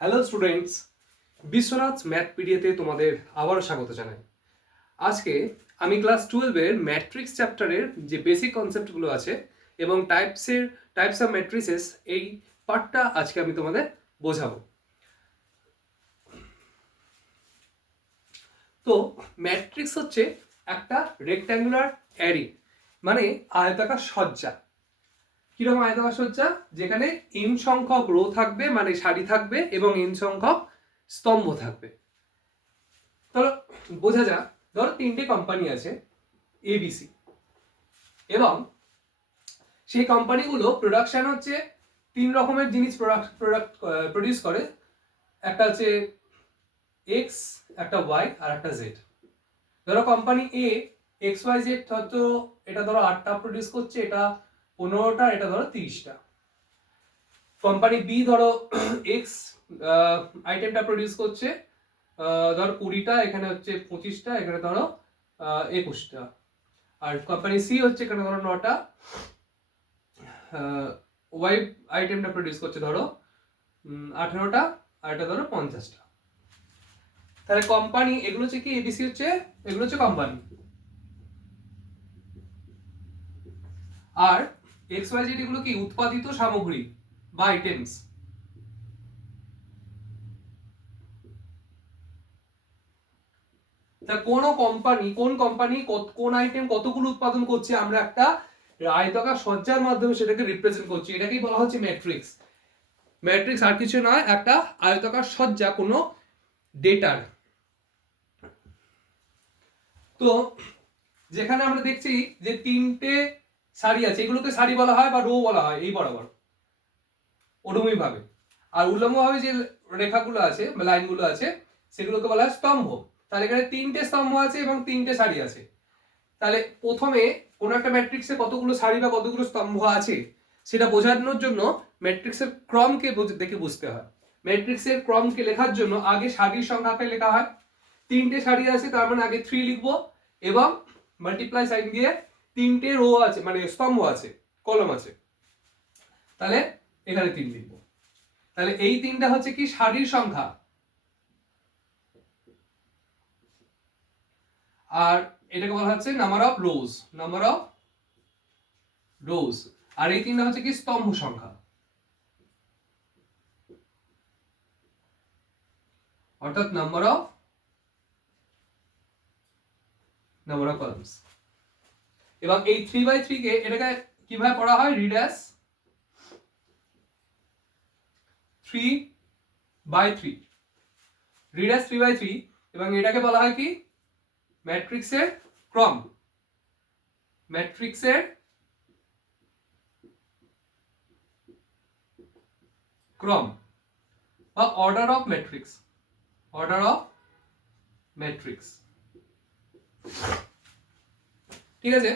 Hello students, Biswanath math পিডিএতে তোমাদের আবারও স্বাগত জানাই। আজকে আমি ক্লাস 12-এর ম্যাট্রিক্স চ্যাপ্টারের যে বেসিক কনসেপ্টগুলো আছে এবং টাইপস অফ ম্যাট্রিসেস এই পার্টটা আজকে আমি তোমাদের বোঝাবো। তো ম্যাট্রিক্স হচ্ছে একটা রেক্ট্যাঙ্গুলার অ্যারে, মানে আয়তাকার সজ্জা। কিরকম আয়তাকার সজ্জা? যেখানে n সংখ্যক রো থাকবে, মানে সারি থাকবে, এবং n সংখ্যক স্তম্ভ থাকবে। ধরো বোঝা যাক, ধরো তিনটে কোম্পানি আছে ABC, এবং সেই কোম্পানিগুলো প্রোডাকশন হচ্ছে তিন রকমের জিনিস প্রডিউস করে। একটা হচ্ছে এক্স, একটা ওয়াই, আর একটা জেড। ধরো কোম্পানি এ XYZ হয়তো এটা ধরো 8টা প্রডিউস করছে, এটা 15টা, এটা ধরো 30টা। কোম্পানি বি ধরো এক্স আইটেমটা প্রডিউস করছে ধরো 20টা, এখানে হচ্ছে 25টা, এখানে ধরো 21টা। আর কোম্পানি সি হচ্ছে এখানে ধরো 9টা, ওয়াই আইটেমটা প্রডিউস করছে ধরো 18টা, আর এটা ধরো 50টা। তাহলে কোম্পানি এগুলো হচ্ছে কি, এবিসি হচ্ছে, এগুলো হচ্ছে কোম্পানি। আর এক্স ওয়াই জেড এগুলো কি উৎপাদিত সামগ্রী বা আইটেমস। তা কোন কোম্পানি কোন আইটেম কতগুলো উৎপাদন করছে, আমরা একটা আয়তাকার সজ্জার মাধ্যমে সেটাকে রিপ্রেজেন্ট করছি। এটাকেই বলা হচ্ছে ম্যাট্রিক্স। ম্যাট্রিক্স আর কিছু নয়, একটা আয়তাকার সজ্জা কোনো ডেটার। তো যেখানে আমরা দেখছি যে তিনটে সারি আছে, এগুলোকে সারি বলা হয় বা রো বলা হয় এই বরাবর ওরকমই ভাবে। আর উল্লম্ব ভাবে যে রেখাগুলো আছে বা লাইনগুলো আছে সেগুলোকে বলা হয় স্তম্ভ। তাহলে এখানে তিনটে স্তম্ভ আছে এবং তিনটে সারি আছে। তাহলে প্রথমে কোন একটা ম্যাট্রিক্সে কতগুলো সারি বা কতগুলো স্তম্ভ আছে সেটা বোঝানোর জন্য ম্যাট্রিক্সের ক্রমকে দেখে বুঝতে হয়। ম্যাট্রিক্সের ক্রমকে লেখার জন্য আগে সারির সংখ্যাকে লেখা হয়। তিনটে সারি আছে তার মানে আগে 3 লিখবো, এবং মাল্টিপ্লাই সাইন দিয়ে তিনটে রো আছে মানে স্তম্ভ আছে, কলম আছে, তাহলে এখানে 3 লিখবো। তাহলে এই তিনটা হচ্ছে কি সারির সংখ্যা, আর এটাকে বলা হচ্ছে নাম্বার অফ রোজ। আর এই তিনটা হচ্ছে কি স্তম্ভ সংখ্যা, অর্থাৎ নাম্বার অফ কলামস। এবং এই 3/3 কে এটাকে কিভাবে পড়া হয়? Read as 3/3, read as 3/3। এবং এটাকে বলা হয় কি ম্যাট্রিক্সের ক্রম, ম্যাট্রিক্সের ক্রম বা অর্ডার অফ ম্যাট্রিক্স, ঠিক আছে।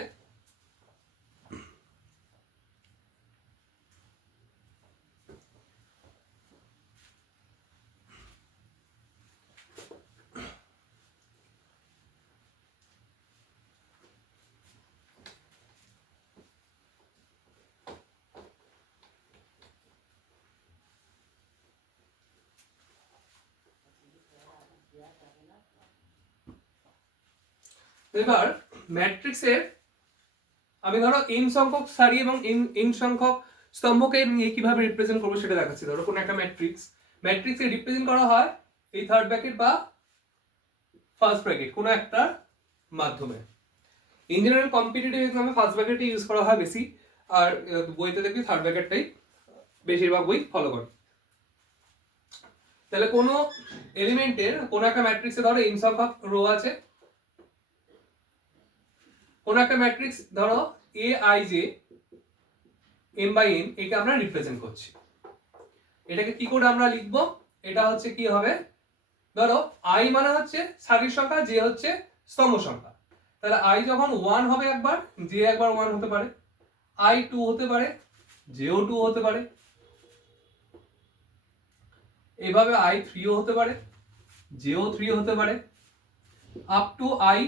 এবার ম্যাট্রিক্সের আমি ধরো n সংখ্যক সারি এবং n সংখ্যক স্তম্ভকে নিয়ে কিভাবে রিপ্রেজেন্ট করবো সেটা দেখাচ্ছি। ধরো কোন একটা ম্যাট্রিক্সকে রিপ্রেজেন্ট করা হয় এই থার্ড ব্র্যাকেট বা ফার্স্ট ব্র্যাকেট কোন একটা মাধ্যমে। ইন জেনারেল কম্পিটিটিভ এক্সামে ফার্স্ট ব্র্যাকেটই ইউজ করা হয় বেশি, আর বইতে দেখবি থার্ড ব্র্যাকেটটাই বেশিরভাগ বই ফলো করে। তাহলে কোন এলিমেন্টের কোন একটা ম্যাট্রিক্সে ধরো n সংখ্যক রো আছে, কোন একটা ম্যাট্রিক্স ধরো aij m/n, একে আমরা রিপ্রেজেন্ট করছি। এটাকে কি করে আমরা লিখব? এটা হচ্ছে কি হবে, ধরো i মানে হচ্ছে সারির সংখ্যা, j হচ্ছে স্তম্ভ সংখ্যা। তাহলে i যখন 1 হবে একবার, j একবার 1 হতে পারে, i 2 হতে পারে, j ও 2 হতে পারে, এইভাবে i 3 ও হতে পারে, j ও 3 হতে পারে, আপ টু i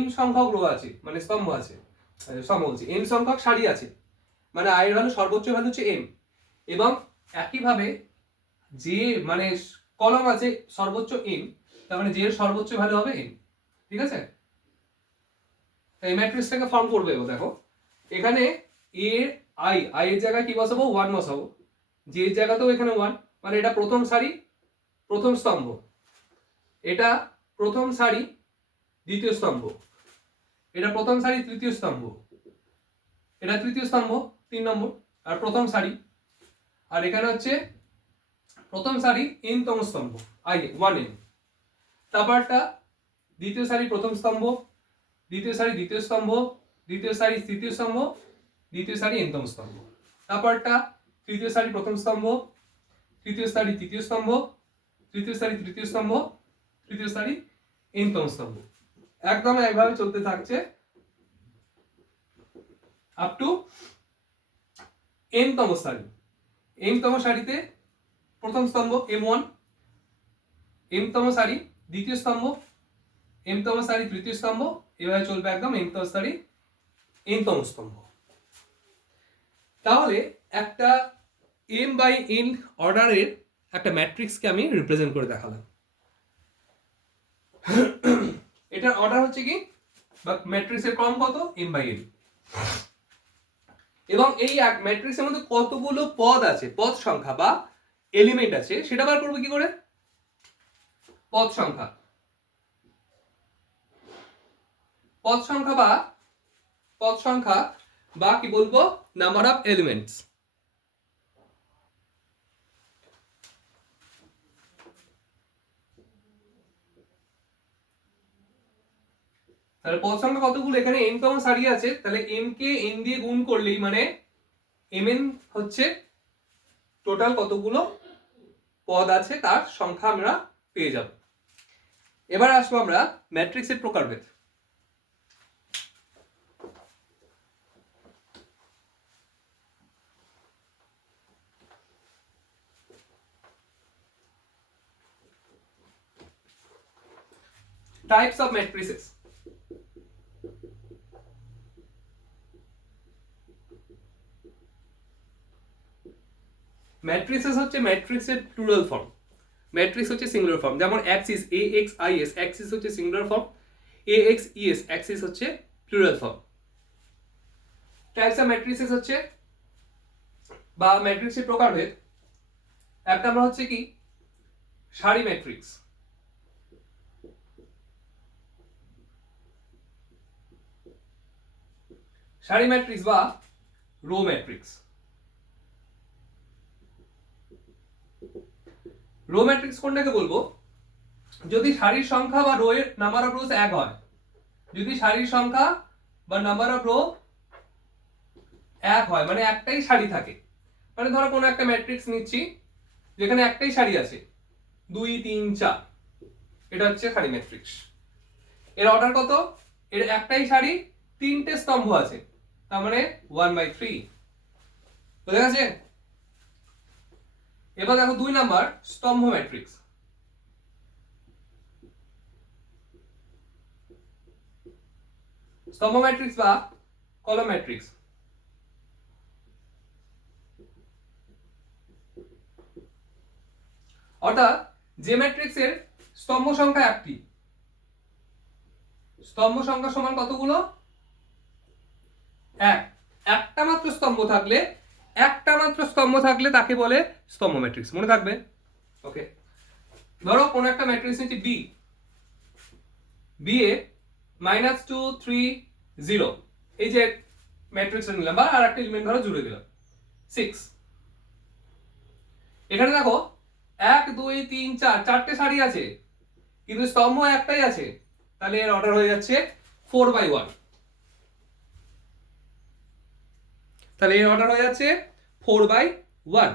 m সংখ্যক রো আছে মানে স্তম্ভ আছে, স্তম্ভ বলছি m সংখ্যক সারি আছে, মানে i এর ভ্যালু সর্বোচ্চ ভ্যালু হচ্ছে m। এবং একইভাবে যে মানে কলম আছে সর্বোচ্চ n, তার মানে যে এর সর্বোচ্চ ভ্যালু হবে n, ঠিক আছে? এই ম্যাট্রিক্সটাকে ফর্ম করবে ও, দেখো এখানে a i এর জায়গায় কি বসাবো 1 বসাবো, যে এর জায়গাতেও এখানে 1, মানে এটা প্রথম সারি প্রথম স্তম্ভ, এটা প্রথম সারি দ্বিতীয় স্তম্ভ, এটা প্রথম সারি তৃতীয় স্তম্ভ, এটা তৃতীয় স্তম্ভ 3 নম্বর আর প্রথম সারি, আর এখানে হচ্ছে প্রথম সারি n তম স্তম্ভ i 1n, তারপরটা দ্বিতীয় সারি প্রথম স্তম্ভ, দ্বিতীয় সারি দ্বিতীয় স্তম্ভ, দ্বিতীয় সারি তৃতীয় স্তম্ভ, দ্বিতীয় সারি n তম স্তম্ভ, তারপরটা তৃতীয় সারি প্রথম স্তম্ভ, তৃতীয় সারি তৃতীয় স্তম্ভ, তৃতীয় সারি তৃতীয় স্তম্ভ, তৃতীয় সারি n তম স্তম্ভ, একদম এইভাবে চলতে থাকছে আপ টু n তম সারি। n তম সারিতে প্রথম স্তম্ভ m1, m তম সারি দ্বিতীয় স্তম্ভ, m তম সারি তৃতীয় স্তম্ভ, এভাবে চলবে একদম m তম সারি n তম স্তম্ভ। তাহলে একটা m বাই n অর্ডারের একটা ম্যাট্রিক্সকে আমি রিপ্রেজেন্ট করে দেখালাম। এটার অর্ডার হচ্ছে কি, বা ম্যাট্রিক্সের ক্রম কত, m বাই n, এবং এই এক ম্যাট্রিক্সের মধ্যে কতগুলো পদ আছে, পদ সংখ্যা বা এলিমেন্ট আছে, সেটা বার করবো কি করে, পদ সংখ্যা, পদ সংখ্যা বা কি বলবো নাম্বার অফ এলিমেন্টস। তাহলে পদ সংখ্যা কতগুলো, এখানে n তম সারি আছে, তাহলে m কে n দিয়ে গুণ করলেই মানে mn হচ্ছে টোটাল কতগুলো পদ আছে তার সংখ্যা আমরা পেয়ে যাব। এবার আসবো আমরা ম্যাট্রিক্সের প্রকারভেদ। Types of matrices. ম্যাট্রিসেস হচ্ছে ম্যাট্রিক্সের প্লুরাল ফর্ম, ম্যাট্রিক্স হচ্ছে সিঙ্গুলার ফর্ম, যেমন অ্যাক্সিস AXIS, অ্যাক্সিস হচ্ছে সিঙ্গুলার ফর্ম, AXES অ্যাক্সিস হচ্ছে plural form. Types of matrices হচ্ছে বা ম্যাট্রিক্সের প্রকারভেদ, একটা আমরা হচ্ছে কি সারি ম্যাট্রিক্স, সারি ম্যাট্রিক্স বা রো ম্যাট্রিক্স। রো ম্যাট্রিক্স কোনটাকে বলবো, যদি সারির সংখ্যা বা রো এর নাম্বার অফ রোজ এক হয়, যদি সারির সংখ্যা বা নাম্বার অফ রো এক হয়, মানে একটাই সারি থাকে, মানে ধরো কোনো একটা ম্যাট্রিক্স নিচ্ছি যেখানে একটাই সারি আছে 2 3 4, এটা হচ্ছে সারি ম্যাট্রিক্স। এর অর্ডার কত, এর একটাই সারি তিনটে স্তম্ভ আছে, তার মানে 1/3, বুঝা গেছে? এবার দেখো 2 নাম্বার স্তম্ভ ম্যাট্রিক্স। স্তম্ভ ম্যাট্রিক্স বা কলাম ম্যাট্রিক্স, অর্থাৎ যে ম্যাট্রিক্সের স্তম্ভ সংখ্যা একটি, স্তম্ভ সংখ্যা সমান কতগুলো, এক, একটা মাত্র স্তম্ভ থাকলে, একটা মাত্র স্তম্ভ থাকলে তাকে বলে স্তম্ভ ম্যাট্রিক্স, মনে থাকবে। ওকে, ধরো কোন একটা ম্যাট্রিক্স নিচ্ছি বি এ -2 3 0, এই যে ম্যাট্রিক্সটা নিলাম, বা আর একটা এলিমেন্ট ধরো জুড়ে দিলাম 6, এখানে দেখো 1 2 3 4 চারটে সারি আছে কিন্তু স্তম্ভ একটাই আছে, তাহলে এর অর্ডার হয়ে যাচ্ছে 4/1, তাহলে এর অর্ডার হয়ে যাচ্ছে 4/1।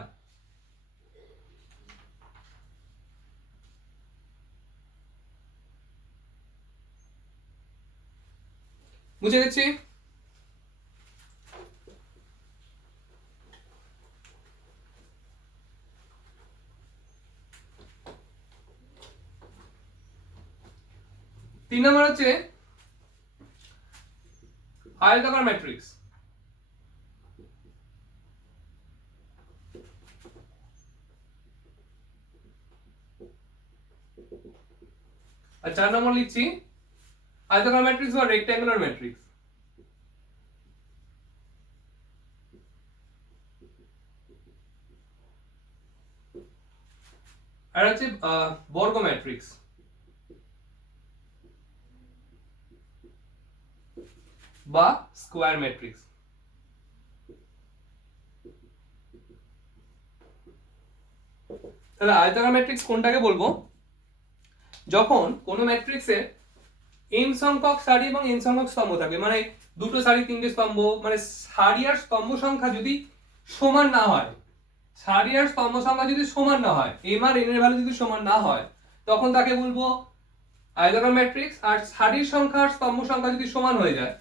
বুঝে গেছি? তিন নম্বর হচ্ছে আয়তাকার ম্যাট্রিক্স। আর 4 নম্বর লিখছি আয়তাকার ম্যাট্রিক্স বা রেক্ট্যাঙ্গুলার ম্যাট্রিক্স। আর হচ্ছে বর্গ ম্যাট্রিক্স বা স্কোয়ার ম্যাট্রিক্স। তাহলে আয়তাকার ম্যাট্রিক্স কোনটাকে বলবো? যখন কোনো ম্যাট্রিক্সে n সংখ্যক সারি এবং n সংখ্যক স্তম্ভ থাকে, মানে দুটো সারি তিনটে স্তম্ভ, মানে সারি আর স্তম্ভ সংখ্যা যদি সমান না হয়, সারি আর স্তম্ভ সংখ্যা যদি সমান না হয়, m আর n এর ভ্যালু যদি সমান না হয়, তখন তাকে বলবো আয়তাকার ম্যাট্রিক্স। আর সারির সংখ্যা আর স্তম্ভ সংখ্যা যদি সমান হয়ে যায়,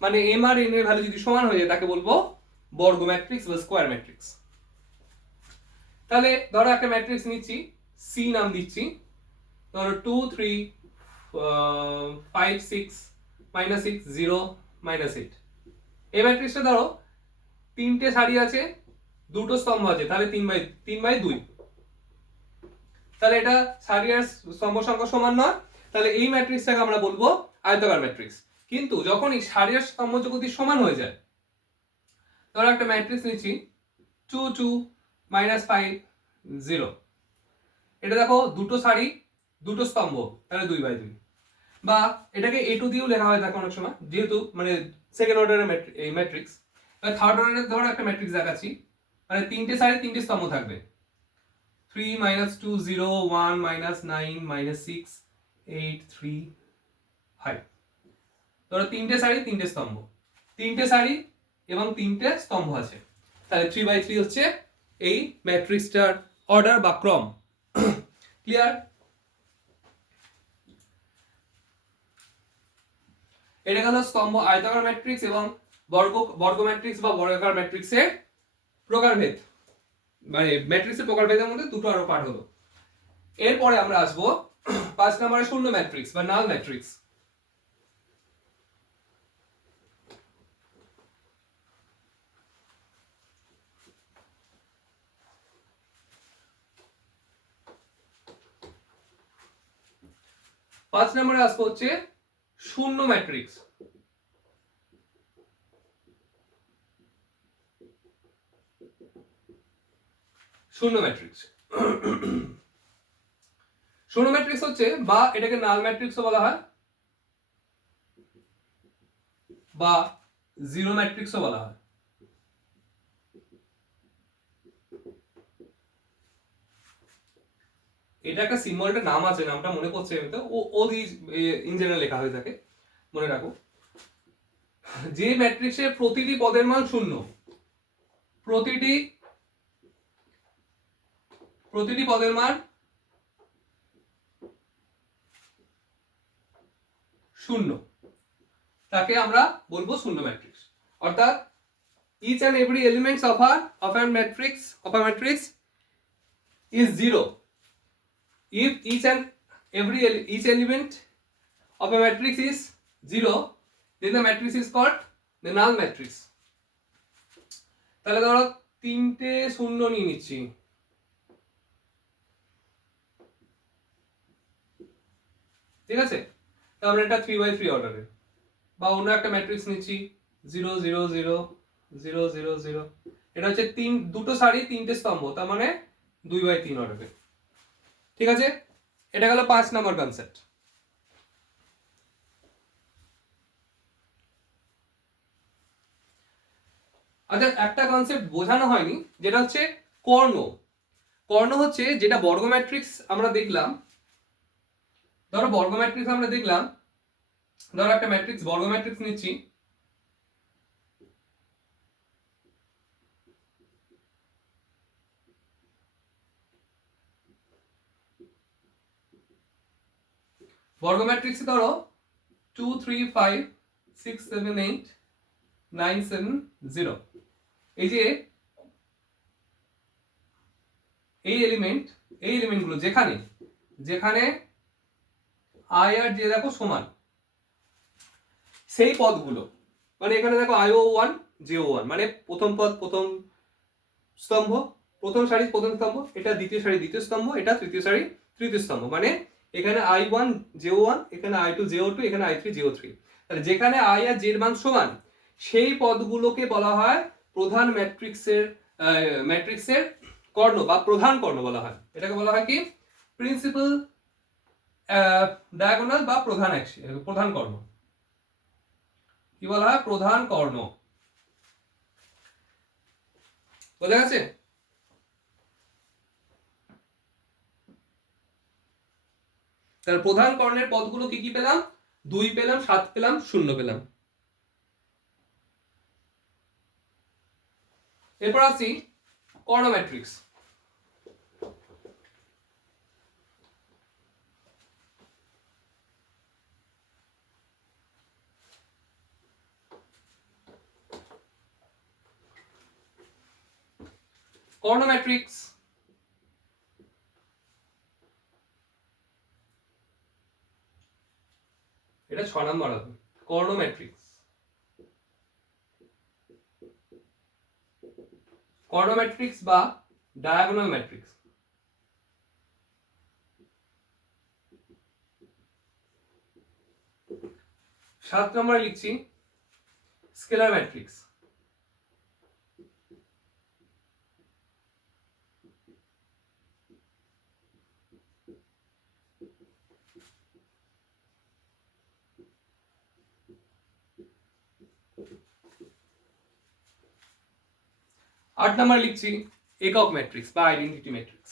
মানে m আর n এর ভ্যালু যদি সমান হয়ে যায়, তাকে বলবো বর্গ ম্যাট্রিক্স বা স্কোয়ার ম্যাট্রিক্স। তাহলে ধরো একটা ম্যাট্রিক্স নিচ্ছি, সি নাম দিচ্ছি, ধরো 2 3 5 6 -6 0 -8। এই ম্যাট্রিক্সটা ধরো তিনটে সারি আছে, দুটো স্তম্ভ আছে, তাহলে 3/2। তাহলে এটা সারি আর স্তম্ভ সংখ্যা সমান নয়, তাহলে এই ম্যাট্রিক্সটাকে আমরা বলবো আয়তাকার ম্যাট্রিক্স। কিন্তু যখন এই সারি আর স্তম্ভ যদি সমান হয়ে যায়, ধরো একটা ম্যাট্রিক্স নিচ্ছি 2 2 -5 0। এটা দেখো দুটো সারি দুটো স্তম্ভ, তাহলে 2/2। বা এটাকে a2 দিয়েও লেখা হয় থাকে অনেক সময়, যেহেতু মানে সেকেন্ড অর্ডারের এই ম্যাট্রিক্স। থার্ড অর্ডারের ধরো একটা ম্যাট্রিক্স দেখাচ্ছি, মানে তিনটে সারি তিনটে স্তম্ভ থাকবে, 3 -2 0 1 -9 -6 8 3 5। ধরো তিনটে সারি তিনটে স্তম্ভ, তিনটে সারি এবং তিনটে স্তম্ভ আছে, তাহলে 3/3 হচ্ছে এই ম্যাট্রিক্সটার অর্ডার বা ক্রম। ক্লিয়ার? এটা গেল স্তম্ভ আয়তাকার ম্যাট্রিক্স এবং বর্গ ম্যাট্রিক্স বা বর্গাকার ম্যাট্রিক্সের প্রকারভেদ, মানে ম্যাট্রিক্সের প্রকারভেদের মধ্যে দুটো আরো পার্ট হলো। এরপরে আমরা আসবো 5 নম্বরে শূন্য ম্যাট্রিক্স বা নাল ম্যাট্রিক্স। পাঁচ নম্বরে আসবো হচ্ছে শূন্য ম্যাট্রিক্স। শূন্য ম্যাট্রিক্স শূন্য ম্যাট্রিক্স হচ্ছে, বা এটাকে নাল ম্যাট্রিক্সও বলা হয় বা জিরো ম্যাট্রিক্সও বলা হয়। এটা একটা সিম্বল, একটা নাম আছে, নামটা মনে পড়ছে এমনিতে, ও দি ইন জেনারেল লেখা হয়ে থাকে, মনে রাখো। যে ম্যাট্রিক্সের প্রতিটি পদের মান শূন্য, প্রতিটি পদের মান শূন্য, তাকে আমরা বলবো শূন্য ম্যাট্রিক্স। অর্থাৎ each and every elements of a matrix is zero. If each element of a matrix is zero, then the matrix is called the null matrix. তাহলে ধরো তিনটে শূন্য নিয়ে নিচ্ছি, ঠিক আছে? তাহলে আমরা এটা 3/3 অর্ডারে। বা অন্য একটা ম্যাট্রিক্স নিচ্ছি 0 0 0 0 0 0, এটা হচ্ছে দুটো সারি তিনটে স্তম্ভ, তার মানে 2/3 অর্ডারে। ঠিক আছে, এটা গেল 5 নম্বর কনসেপ্ট। আচ্ছা, একটা কনসেপ্ট বোঝানো হয়নি, যেটা হচ্ছে কর্ণ। কর্ণ হচ্ছে যেটা বর্গ ম্যাট্রিক্স আমরা দেখলাম, ধরো বর্গ ম্যাট্রিক্স আমরা দেখলাম, ধরো একটা ম্যাট্রিক্স বর্গ ম্যাট্রিক্স নিচ্ছি, বর্গ ম্যাট্রিক্সে ধরো 2 3 5 6 7 8 9 7 0। এই যে এই এলিমেন্টগুলো যেখানে যেখানে আই আর জে দেখো সমান, সেই পদগুলো, মানে এখানে দেখো IO1 JO1, মানে প্রথম পদ প্রথম স্তম্ভ, প্রথম সারি প্রথম স্তম্ভ, এটা দ্বিতীয় সারি দ্বিতীয় স্তম্ভ, এটা তৃতীয় সারি তৃতীয় স্তম্ভ, মানে এখানে I1 JO1, এখানে I2 JO2, এখানে I3 JO3। তাহলে যেখানে I আর J এর মান সমান সেই পদগুলোকে বলা হয় প্রধান ম্যাট্রিক্সের কর্ণ বা প্রধান কর্ণ বলা হয়। এটাকে বলা হয় কি প্রিন্সিপাল ডায়াগোনাল বা প্রধান কর্ণ। কি বলা হয়? প্রধান কর্ণ। বোঝা গেছে? তাহলে প্রধান কর্ণের পদগুলো কি কি পেলাম? 2 পেলাম, 7 পেলাম, 0 পেলাম। এরপর আসি কর্ণ ম্যাট্রিক্স। কর্ণ ম্যাট্রিক্স এটা 6 নম্বর হবে। কর্ণ ম্যাট্রিক্স বা ডায়াগোনাল ম্যাট্রিক্স। 7 নম্বরে লিখছি স্কেলার ম্যাট্রিক্স। আট নম্বরে লিখছি একক ম্যাট্রিক্স বা আইডেন্টিটি ম্যাট্রিক্স।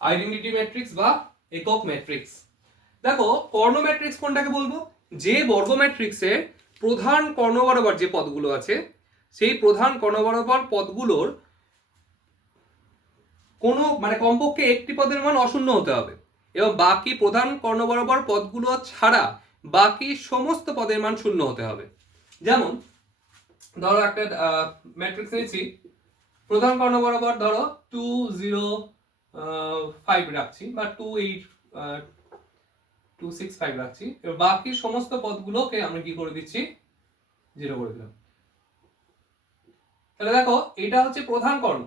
আইডেন্টিটি ম্যাট্রিক্স বা একক ম্যাট্রিক্স। দেখো কর্ণ ম্যাট্রিক্স কোনটাকে বলবো? যে বর্গ ম্যাট্রিক্সের প্রধান কর্ণ বরাবর যে পদগুলো আছে সেই প্রধান কর্ণ বরাবর পদগুলোর কোনো মানে কমপক্ষে একটি পদের মান অশূন্য হতে হবে এবং বাকি প্রধান কর্ণ বরাবর পদগুলো ছাড়া বাকি সমস্ত পদের মান শূন্য হতে হবে। যেমন ধরো একটা ম্যাট্রিক্স নিয়েছি, প্রধান কর্ণ বরাবর ধরো 2 0 5 রাখছি বা 2 8 2 6 5 রাখছি, এবার বাকি সমস্ত পদগুলোকে আমরা কি করে দিচ্ছি? 0 করে দিলাম। তাহলে দেখো এটা হচ্ছে প্রধান কর্ণ।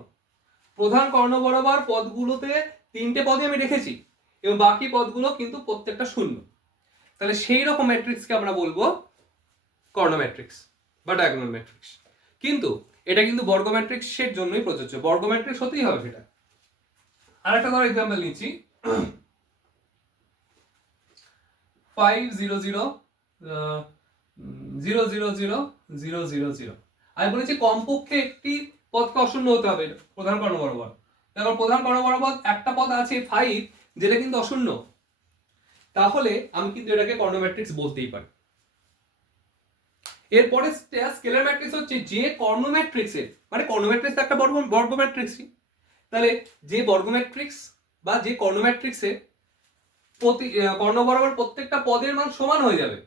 প্রধান কর্ণ বরাবর পদগুলোতে 3টে পদই আমি রেখেছি এবং বাকি পদগুলো কিন্তু প্রত্যেকটা শূন্য। তাহলে সেই রকম ম্যাট্রিক্সকে আমরা বলবো কর্ণ ম্যাট্রিক্স বা ডায়াগোনাল ম্যাট্রিক্স। কিন্তু এটা কিন্তু বর্গ ম্যাট্রিক্সের জন্যই প্রযোজ্য, বর্গ ম্যাট্রিক্স হতেই হবে সেটা। আরেকটা ধরো এক্সাম্পল নিচ্ছি 5 0 0 0 0 0 0 0 0। আমি বলেছি কমপক্ষে একটি পদকে অশূন্য হতে হবে প্রধান কর্ণ বরাবর। দেখো প্রধান কর্ণ বরাবর একটা পদ আছে 5 যেটা কিন্তু অশূন্য, তাহলে আমি কিন্তু এটাকে কর্ণ ম্যাট্রিক্স বলতেই পারি। এরপরে স্কেলার ম্যাট্রিক্স হচ্ছে যে কর্ণ ম্যাট্রিক্সের মানে কর্ণ ম্যাট্রিক্স একটা বর্গ ম্যাট্রিক্সই। তাহলে যে বর্গ ম্যাট্রিক্স বা যে কর্ণ ম্যাট্রিক্সে প্রতি কর্ণ বরাবর প্রত্যেকটা পদের মান সমান হয়ে যাবে।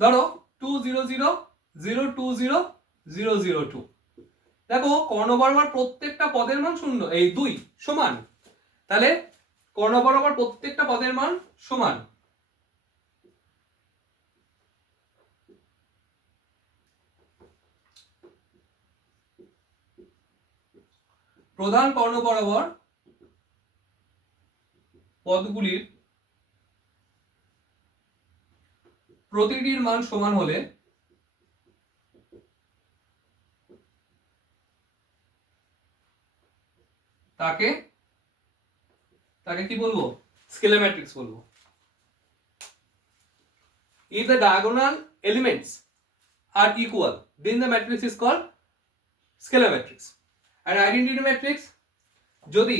ধরো 2 0 0 0 2 0 0 0 2। দেখো কর্ণ বরাবর প্রত্যেকটা পদের মান শূন্য এই 2 সমান, তাহলে কর্ণ বরাবর প্রত্যেকটা পদের মান সমান। প্রধান কর্ণ বরাবর পদগুলির প্রতিটির মান সমান হলে তাকে কি বলবো? স্কেলার ম্যাট্রিক্স বলবো। If the diagonal elements are equal, then the matrix is called scalar matrix. আর আইডেন্টিটি ম্যাট্রিক্স যদি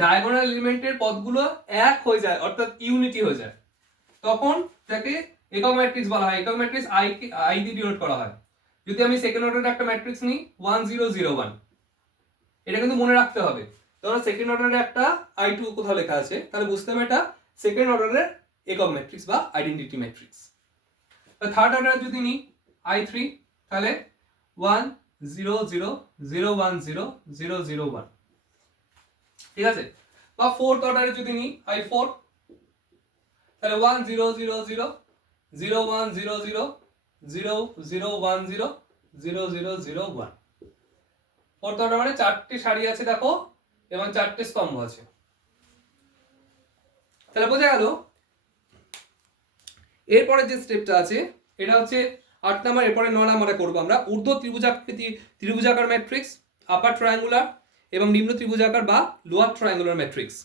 ডায়াগোনাল এলিমেন্টের পদগুলো এক হয়ে যায় অর্থাৎ ইউনিটি হয়ে যায় তখন তাকে একক ম্যাট্রিক্স বলা হয়। একক ম্যাট্রিক্স আই দিয়ে ডিনোট করা হয়। যদি আমি সেকেন্ড অর্ডারের একটা ম্যাট্রিক্স নিই 1 0 0 1, এটা কিন্তু মনে রাখতে হবে। ধরো সেকেন্ড অর্ডারে একটা I2 কোথাও লেখা আছে, তাহলে বুঝতে হবে এটা সেকেন্ড অর্ডারের একক ম্যাট্রিক্স বা আইডেন্টিটি ম্যাট্রিক্স। থার্ড অর্ডারে যদি নিই I3, তাহলে 1 0 0 0 1 0 0 0 1। ঠিক আছে? বা ফোর্থ অর্ডারে যদি নিই i4, তাহলে 1 0 0 0 0 1 0 0 0 0 1 0 0 0 0 1। ফোর্থ অর্ডার মানে 4টে সারি আছে দেখো এবং 4টে স্তম্ভ আছে। তাহলে বোঝা গেল। এরপরে যে স্টেপটা আছে এটা হচ্ছে 8 নাম্বার। এরপরে 9 নাম্বারে করবো আমরা ঊর্ধ্ব ত্রিভুজাকার ম্যাট্রিক্স, আপার ট্রায়াঙ্গুলার এবং নিম্ন ত্রিভুজাকার বা লোয়ার ট্রায়াঙ্গুলার ম্যাট্রিক্স।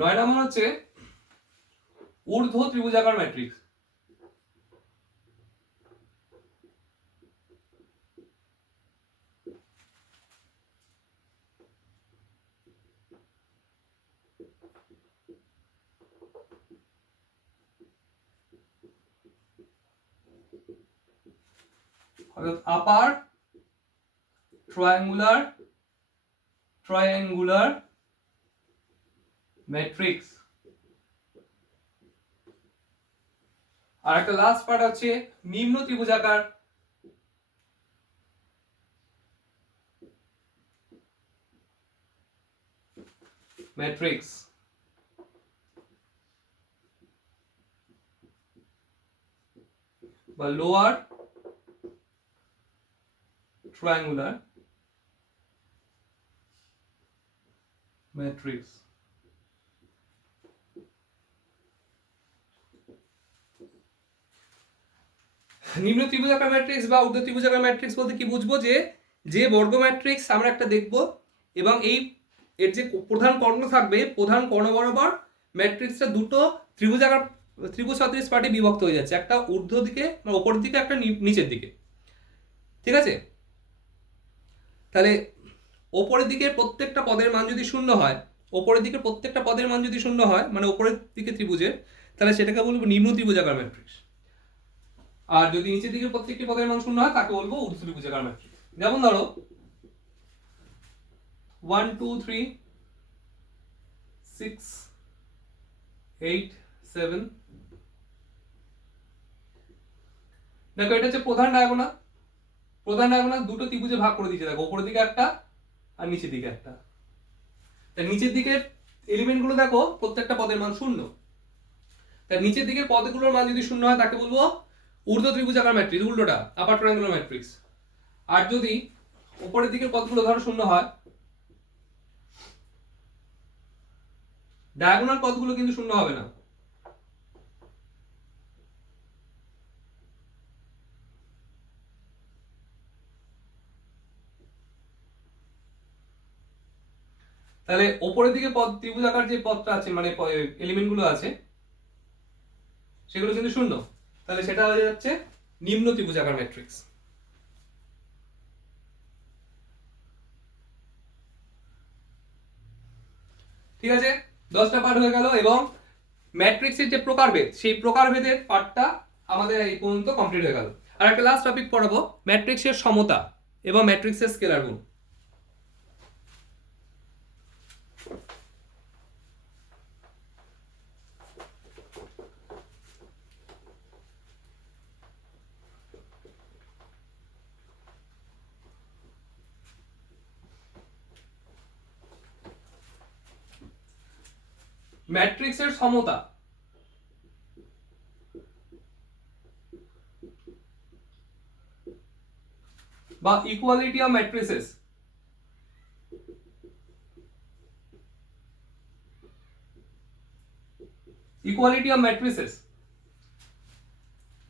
নয় নম্বর হচ্ছে ঊর্ধ্ব ত্রিভুজাকার ম্যাট্রিক্স। আপার ট্রায়াঙ্গুলার ম্যাট্রিক্স। আর একটা লাস্ট পার্ট হচ্ছে নিম্ন ত্রিভুজাকার ম্যাট্রিক্স বা লোয়ার ট্রায়াঙ্গুলার ম্যাট্রিক্স। নিম্ন ত্রিভুজাকার ম্যাট্রিক্স বা ঊর্ধ্ব ত্রিভুজাকার ম্যাট্রিক্স বলতে কি বুঝবো, যে বর্গ ম্যাট্রিক্স আমরা একটা দেখব এবং এর যে প্রধান কর্ণ থাকবে, প্রধান কর্ণ বরাবর ম্যাট্রিক্সটা দুটো ত্রিভুজ সদৃশ পার্টে বিভক্ত হয়ে যাচ্ছে, একটা ঊর্ধ্ব দিকে মানে ওপরের দিকে, একটা নিচের দিকে। ঠিক আছে, তাহলে ওপরের দিকে প্রত্যেকটা পদের মান যদি শূন্য হয়, ওপরের দিকে প্রত্যেকটা পদের মান যদি শূন্য হয় মানে ওপরের দিকে ত্রিভুজের, তাহলে সেটাকে বলবো নিম্ন ত্রিভুজাকার ম্যাট্রিক্স। আর যদি নিচের দিকে প্রত্যেকটি পদের মান শূন্য হয় তাকে বলবো ঊর্ধ্ব ত্রিভুজাকার ম্যাট্রিক্স। যেমন ধরো 1 2 3 6 8 7, দেখো এটা হচ্ছে প্রধান ডায়াগোনাল। প্রধান ডায়াগোনাল দুটো ত্রিভুজে ভাগ করে দিয়েছে, দেখো উপরের দিকে একটা আর নিচের দিকে একটা। তাই নিচের দিকের এলিমেন্ট গুলো দেখো প্রত্যেকটা পদের মান শূন্য। তাই নিচের দিকের পদগুলোর মান যদি শূন্য হয় তাকে বলবো ঊর্ধ্ব ত্রিভুজাকার ম্যাট্রিক্স, উল্টোটা আপার ট্রায়াঙ্গুলার ম্যাট্রিক্স। আর যদি উপরের দিকের পদগুলো ধরো শূন্য হয়, ডায়াগোনাল পদগুলো কিন্তু শূন্য হবে না। তাহলে উপরের দিকে পদ ত্রিভুজাকার যে পদটা আছে মানে এলিমেন্ট গুলো আছে সেগুলো কিন্তু শূন্য, তাহলে সেটা হয়ে যাচ্ছে নিম্ন ত্রিভুজাকার ম্যাট্রিক্স। ঠিক আছে, 10টা পার্ট হয়ে গেল এবং ম্যাট্রিক্সের যে প্রকারভেদ সেই প্রকারভেদের পার্টটা আমাদের এই পর্যন্ত কমপ্লিট হয়ে গেল। আর একটা লাস্ট টপিক পড়াবো ম্যাট্রিক্সের সমতা এবং ম্যাট্রিক্সের স্কেলার গুণ। ম্যাট্রিক্সের সমতা বা equality of matrices. Equality of matrices,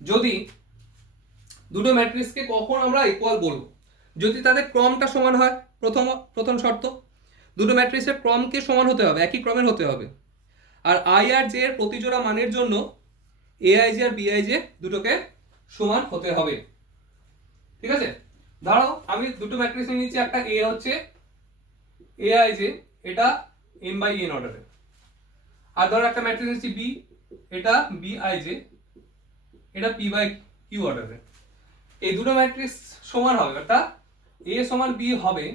যদি দুটো ম্যাট্রিক্সকে কখন আমরা ইকুয়াল বলবো, যদি তাদের ক্রমটা সমান হয়। প্রথম শর্ত, দুটো ম্যাট্রিক্সের ক্রমকে সমান হতে হবে, একই ক্রমের হতে হবে। আর আই আর জে এর প্রতিজোড়া মানের জন্য এ আই জে আর বি আই জে দুটোকে সমান হতে হবে। ঠিক আছে, ধরো আমি দুটো ম্যাট্রিক্স নিয়েছি, একটা এ হচ্ছে এ আই জে, এটা এম বাই এন অর্ডারে, আর ধরো একটা ম্যাট্রিক্স হচ্ছে বি, এটা বি আই জে, এটা পি বাই কিউ অর্ডারে। এই দুটো ম্যাট্রিক্স সমান হবে, অর্থাৎ এ সমান বি হবে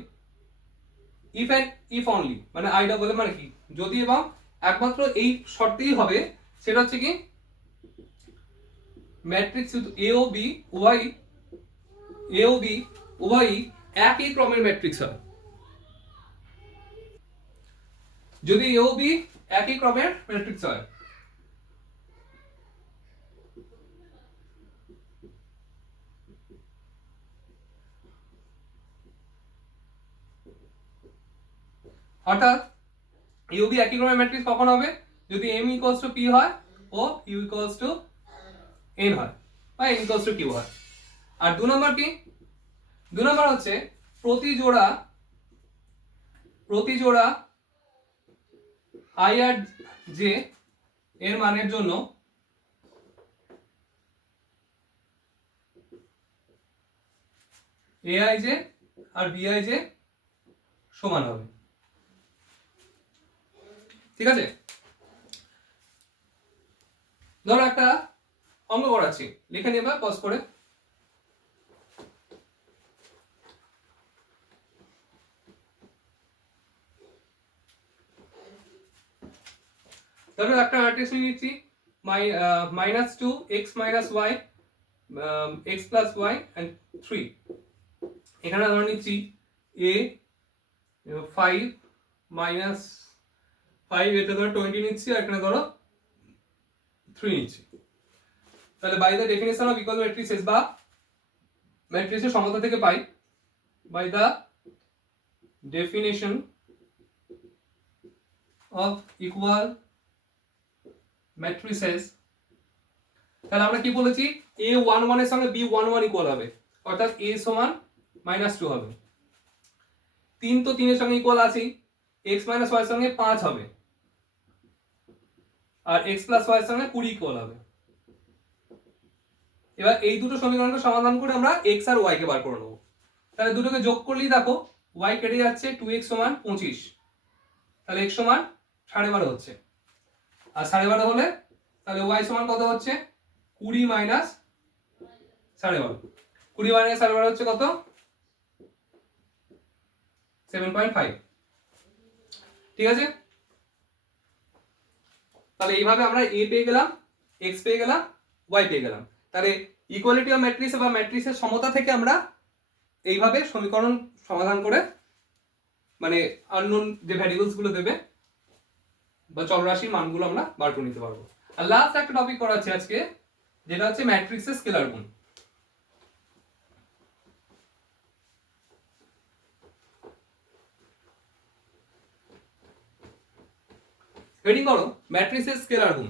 ইফ এন্ড ইফ অনলি, মানে আই ডাবল মানে কি, যদি এবং একমাত্র এই শর্তেই হবে, সেটা হচ্ছে কি ম্যাট্রিক্স এ ও বি উভয়ই একই ক্রমের ম্যাট্রিক্স হয়। যদি এ ও বি একই ক্রমের ম্যাট্রিক্স হয়, অর্থাৎ এ ও বি একই ক্রমের ম্যাট্রিক্স কখন হবে, যদি m ইকুয়ালস টু p হয় ও q ইকুয়ালস টু n হয় বা n ইকুয়ালস টু q হয়। আর 2 নম্বর কি, 2 নম্বর হচ্ছে প্রতি জোড়া i আর j এর মানের জন্য aij আর bij সমান হবে। ঠিক আছে, ধরো একটা অঙ্ক করাচ্ছি, লিখে নেবা পজ করে। ধরো একটা ম্যাট্রিক্স নিচ্ছি -2 x - y x + y and 3। এখানে ধরে নিচ্ছি a 5 - 5, এটা ধরো 20 নিচ্ছি, আর এখানে ধরো 3 নিচ্ছি। তাহলে by the definition of equal matrices বা ম্যাট্রিক্সের সমতা থেকে পাই, by the definition of equal matrices, তাহলে আমরা কি বলেছি, a11 এর সঙ্গে b11 ইকুয়াল হবে, অর্থাৎ a সমান -2 হবে। 3 তো 3 এর সঙ্গে ইকুয়াল আছেই, x - y এর সঙ্গে 5 হবে, আর x + y এর সঙ্গে 20 ইকুয়াল হবে। এবার এই দুটো সমীকরণকে সমাধান করে আমরা x আর y কে বার করে নেব। তাহলে দুটোকে যোগ করলেই দেখো y কেটে যাচ্ছে, 2x সমান 25, তাহলে x সমান 12.5 হচ্ছে। আর 12.5 হলে তাহলে y সমান কত হচ্ছে, 20 - 12.5, 20 - 12.5 হচ্ছে কত, 7.5। ঠিক আছে, তাহলে এইভাবে আমরা a পেয়ে গেলাম, x পেয়ে গেলাম, y পেয়ে গেলাম। তাহলে ইকুয়ালিটি অফ ম্যাট্রিক্স বা ম্যাট্রিক্সের সমতা থেকে আমরা এইভাবে সমীকরণ সমাধান করে, মানে আননোন যে ভ্যারিয়েবলস গুলো দেবে বা চলরাশির মানগুলো আমরা বার করে নিতে পারবো। আর লাস্ট একটা টপিক করাচ্ছি আজকে, যেটা হচ্ছে ম্যাট্রিক্সের স্কেলার গুণ। হেডিং করো ম্যাট্রিক্সের স্কেলার গুণ।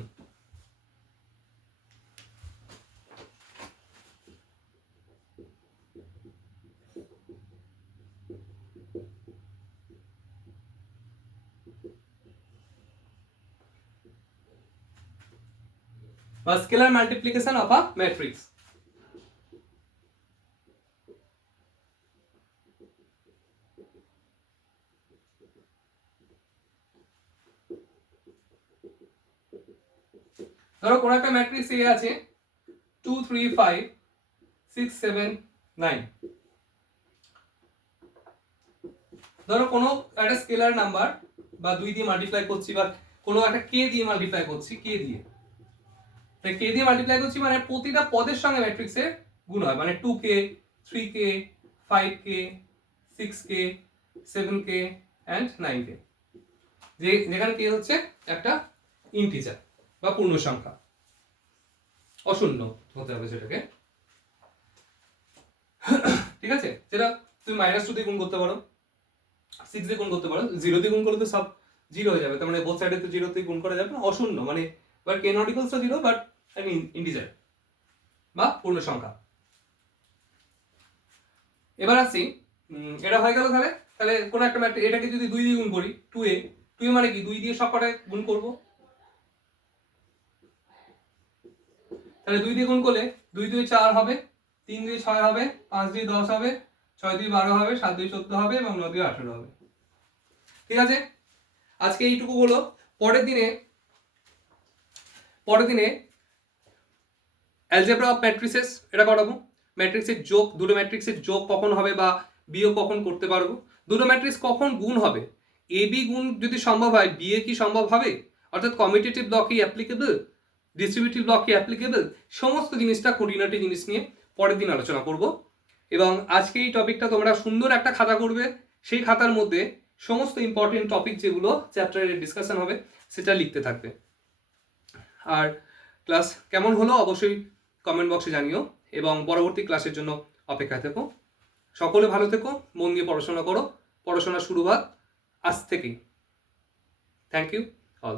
বা scalar multiplication of a matrix. ধরো কোন একটা ম্যাট্রিক্স এ আছে 2 3 5 6 7 9। ধরো কোনো একটা স্কেলার নাম্বার বা 2 দিয়ে মাল্টিপ্লাই করছি, বা কোনো একটা কে দিয়ে মাল্টিপ্লাই করছি, কে দিয়ে, তাই কে দিয়ে মাল্টিপ্লাই করছি মানে প্রতিটা পদের সঙ্গে ম্যাট্রিক্সের গুণ হয়, মানে 2k 3k 5k 6k 7k and 9k, যেখানে কে হচ্ছে একটা ইন্টিজার বা পূর্ণ সংখ্যা, অশূন্য হতে হবে সেটাকে। ঠিক আছে, যেটা তুমি -2 দিয়ে গুণ করতে পারো, 6 দিয়ে গুণ করতে পারো, 0 দিয়ে গুণ করলে তো সব 0 হয়ে যাবে, তার মানে বোথ সাইডে তো 0 দিয়ে গুণ করা যাবে না, অশূন্য মানে, but k not equals to 0 but an integer বা পূর্ণ সংখ্যা। এবার আসি, এটা হয়ে গেল। তাহলে তাহলে কোন একটা ম্যাট্রিক্স, এটাকে যদি 2 দিয়ে গুণ করি, 2a, 2a মানে কি 2 দিয়ে সব কটা গুণ করব, তাহলে 2 দিয়ে গুণ করলে 2 2 4 হবে, 3 2 6 হবে, 5 2 10 হবে, 6 2 12 হবে, 7 2 14 হবে এবং 9 2 18 হবে। ঠিক আছে, আজকে এইটুকু হলো। পরের দিনে পরের দিনে অ্যালজেব্রা অফ ম্যাট্রিসেস এটা করাবো। ম্যাট্রিক্সের যোগ, দুটো ম্যাট্রিক্সের যোগ কখন হবে বা বিয়োগ কখন করতে পারবো, দুটো ম্যাট্রিক্স কখন গুণ হবে, এ বি গুণ যদি সম্ভব হয় বি এ কি সম্ভব হবে, অর্থাৎ কমিউটেটিভ ল কি অ্যাপ্লিকেবল, ডিস্ট্রিবিউটিভ ল কি অ্যাপ্লিকেবল, সমস্ত জিনিসটা খুঁটিনাটি জিনিস নিয়ে পরের দিন আলোচনা করব। এবং আজকে এই টপিকটা তোমরা সুন্দর একটা খাতা করবে, সেই খাতার মধ্যে সমস্ত ইম্পর্টেন্ট টপিক যেগুলো চ্যাপ্টারের ডিসকাশন হবে সেটা লিখতে থাকবে। আর ক্লাস কেমন হলো অবশ্যই কমেন্ট বক্সে জানিও এবং পরবর্তী ক্লাসের জন্য অপেক্ষায় থেকো। সকলে ভালো থেকো, মন দিয়ে পড়াশোনা করো, পড়াশোনা শুরু হয় আজ থেকেই। Thank you all.